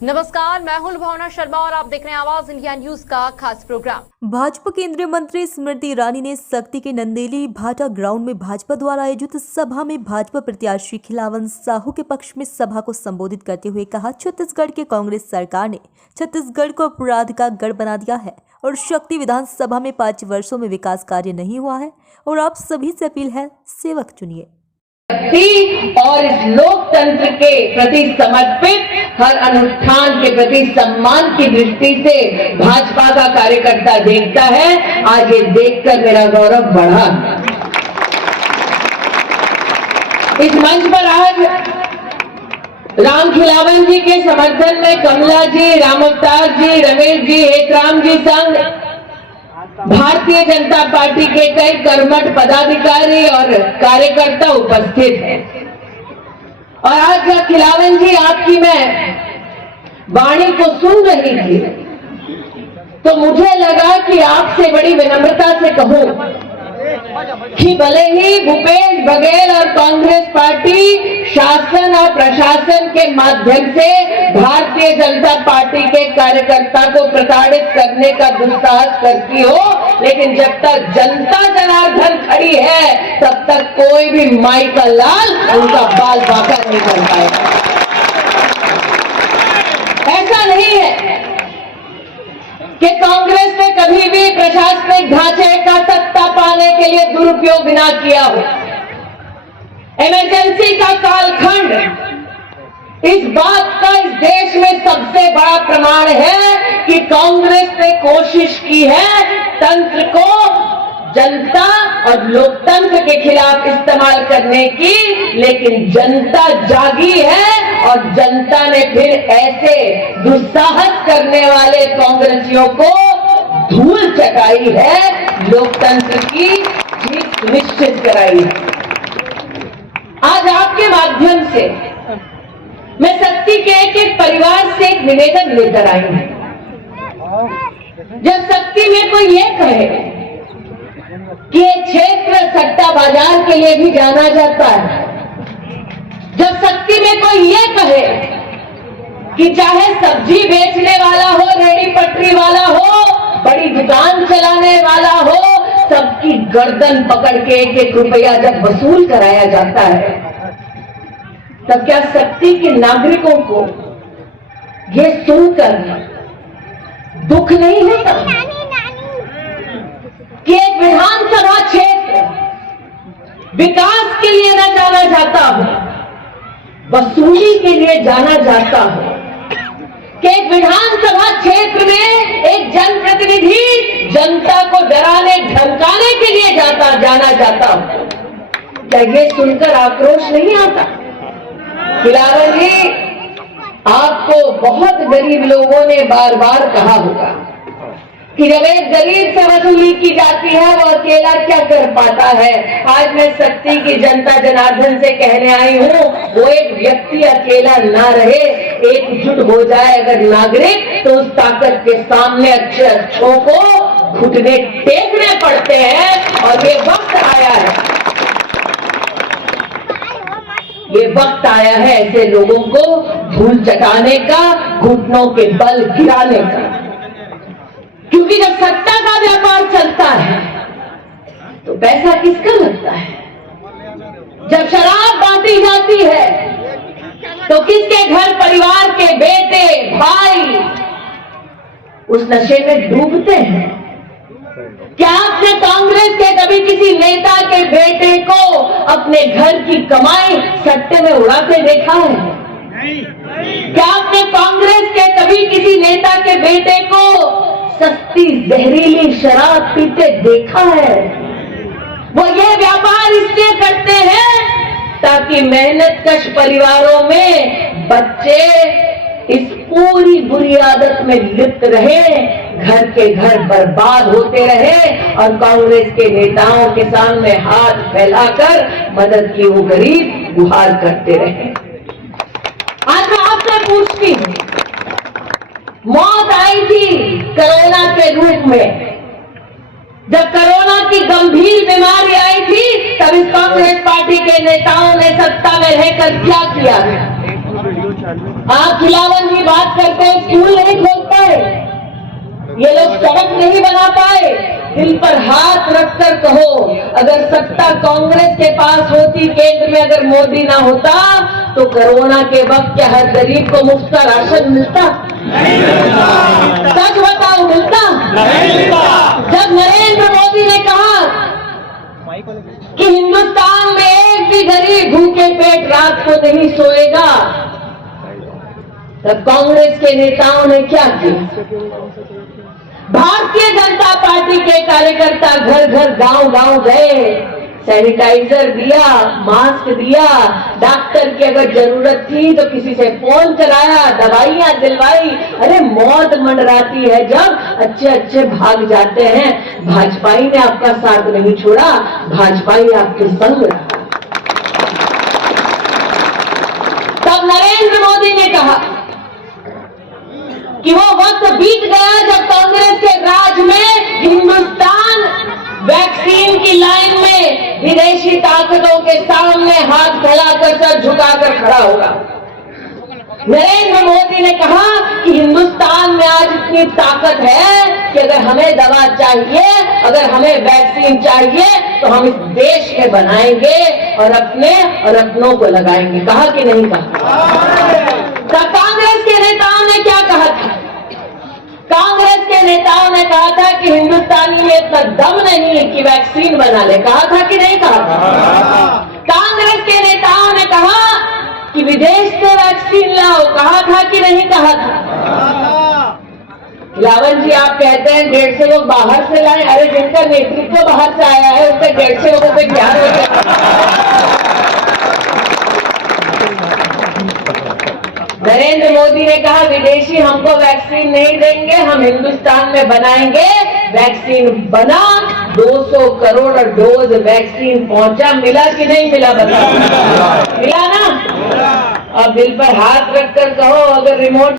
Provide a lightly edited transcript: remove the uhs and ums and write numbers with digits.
नमस्कार, मैं हूं भावना शर्मा और आप देख रहे हैं आवाज इंडिया न्यूज का खास प्रोग्राम। भाजपा केंद्रीय मंत्री स्मृति ईरानी ने शक्ति के नंदेली भाटा ग्राउंड में भाजपा द्वारा आयोजित सभा में भाजपा प्रत्याशी खिलावन साहू के पक्ष में सभा को संबोधित करते हुए कहा, छत्तीसगढ़ के कांग्रेस सरकार ने छत्तीसगढ़ को अपराध का गढ़ बना दिया है और शक्ति विधानसभा में 5 वर्षों में विकास कार्य नहीं हुआ है और आप सभी से अपील है, सेवक चुनिए। और इस लोकतंत्र के प्रति समर्पित हर अनुष्ठान के प्रति सम्मान की दृष्टि से भाजपा का कार्यकर्ता देखता है। आज ये देखकर मेरा गौरव बढ़ा। इस मंच पर आज राम खिलावन जी के समर्थन में कमला जी, राम अवतार जी, रमेश जी, हेतराम जी संग भारतीय जनता पार्टी के कई कर्मठ पदाधिकारी और कार्यकर्ता उपस्थित हैं। और आज जब खिलावन जी आपकी मैं वाणी को सुन रही थी तो मुझे लगा कि आपसे बड़ी विनम्रता से कहूं कि भले ही भूपेश बघेल और कांग्रेस पार्टी शासन और प्रशासन के माध्यम से भारतीय जनता पार्टी के कार्यकर्ता को प्रताड़ित करने का दुस्साहस करती हो, लेकिन जब तक जनता जनार्दन खड़ी है तब तक कोई भी माई का लाल उनका बाल बांका नहीं कर पाएगा। ऐसा नहीं है कि कांग्रेस ने कभी भी प्रशासनिक ढांचे का सत्ता पाने के लिए दुरुपयोग ना किया हो। इमरजेंसी का कालखंड इस बात का इस देश में सबसे बड़ा प्रमाण है कि कांग्रेस ने कोशिश की है तंत्र को जनता और लोकतंत्र के खिलाफ इस्तेमाल करने की, लेकिन जनता जागी है और जनता ने फिर ऐसे दुस्साहस करने वाले कांग्रेसियों को धूल चटाई है, लोकतंत्र की जीत सुनिश्चित कराई है। आज आपके माध्यम से मैं शक्ति के एक परिवार से एक निवेदन लेकर आई हूं। जब शक्ति में कोई ये कहे कि ये क्षेत्र सट्टा बाजार के लिए भी जाना जाता है, जब शक्ति में कोई ये कहे कि चाहे सब्जी बेचने वाला हो, रेहड़ी पटरी वाला हो, बड़ी दुकान चलाने वाला हो, सबकी गर्दन पकड़ के 1-1 रुपया जब वसूल कराया जाता है, तब क्या शक्ति के नागरिकों को ये सुनकर दुख नहीं होता कि एक विधानसभा क्षेत्र विकास के लिए न जाना जाता हो, वसूली के लिए जाना जाता हो, कि एक विधानसभा क्षेत्र में एक जनप्रतिनिधि जनता को डराने धमकाने के लिए जाना जाता हो? क्या ये सुनकर आक्रोश नहीं आता? खिलावन जी, आपको बहुत गरीब लोगों ने बार बार कहा होगा कि जब एक गरीब से वसूली की जाती है वो अकेला क्या कर पाता है। आज मैं शक्ति की जनता जनार्दन से कहने आई हूँ, वो एक व्यक्ति अकेला ना रहे, एकजुट हो जाए अगर नागरिक, तो उस ताकत के सामने अच्छों को घुटने टेकने पड़ते हैं। और ये वक्त आया है, ये वक्त आया है ऐसे लोगों को धूल चटाने का, घुटनों के बल गिराने का। क्योंकि जब सत्ता का व्यापार चलता है तो पैसा किसका लगता है? जब शराब बांटी जाती है तो किसके घर परिवार के बेटे भाई उस नशे में डूबते हैं? क्या आपने कांग्रेस के कभी किसी नेता के बेटे को अपने घर की कमाई सट्टे में उड़ाते देखा है? क्या आपने कांग्रेस के कभी किसी नेता के बेटे को सस्ती जहरीली शराब पीते देखा है? वो ये व्यापार इसलिए करते हैं ताकि मेहनतकश परिवारों में बच्चे इस पूरी बुरी आदत में लिप्त रहे, घर के घर बर्बाद होते रहे और कांग्रेस के नेताओं के सामने हाथ फैलाकर मदद की वो गरीब गुहार करते रहे। आज मैं आपसे पूछती हूँ, मौत आई थी कोरोना के रूप में, जब कोरोना की गंभीर बीमारी आई थी तब इस कांग्रेस पार्टी के नेताओं ने सत्ता में रहकर क्या किया? आप खिलावन जी बात करते हैं, स्कूल नहीं खोल पाए, ये लोग सड़क नहीं बना पाए। दिल पर हाथ रखकर कहो, अगर सत्ता कांग्रेस के पास होती, केंद्र में अगर मोदी ना होता, तो कोरोना के वक्त क्या हर गरीब को मुफ्त का राशन मिलता? सच बताओ, मिलता? जब नरेंद्र मोदी ने कहा कि हिंदुस्तान में एक भी गरीब भूखे पेट रात को नहीं सोएगा, तब कांग्रेस के नेताओं ने क्या किया? भारतीय जनता पार्टी के कार्यकर्ता घर घर गांव गांव गए, सैनिटाइजर दिया, मास्क दिया, डॉक्टर की अगर जरूरत थी तो किसी से फोन कराया, दवाइयां दिलवाई। अरे मौत मंडराती है जब अच्छे अच्छे भाग जाते हैं। भाजपाई ने आपका साथ नहीं छोड़ा, भाजपाई आपके संग रहा। तब नरेंद्र मोदी ने कहा कि वो वक्त बीत गया जब कांग्रेस के राज में हिंदुस्तान वैक्सीन की लाइन में विदेशी ताकतों के सामने हाथ फैलाकर सर झुकाकर खड़ा होगा। नरेंद्र मोदी ने कहा कि हिंदुस्तान में आज इतनी ताकत है कि अगर हमें दवा चाहिए, अगर हमें वैक्सीन चाहिए, तो हम इस देश में बनाएंगे और अपने और अपनों को लगाएंगे। कहा कि नहीं कहा? तब कांग्रेस के नेताओं ने क्या कहा था? कांग्रेस के नेताओं ने कहा था कि हिंदुस्तानी में इतना दम नहीं कि वैक्सीन बना ले। कहा था कि नहीं कहा था? कांग्रेस के नेताओं ने कहा कि विदेश से वैक्सीन लाओ। कहा था कि नहीं कहा था? खिलावन जी आप कहते हैं 150 लोग बाहर से लाए। अरे जिनका नेतृत्व बाहर से आया है उससे 150 लोगों पे क्या नरेंद्र मोदी ने कहा विदेशी हमको वैक्सीन नहीं देंगे, हम हिंदुस्तान में बनाएंगे। वैक्सीन बना, 200 करोड़ डोज वैक्सीन पहुंचा। मिला कि नहीं मिला बताओ? मिला ना? अब दिल पर हाथ रखकर कहो, अगर रिमोट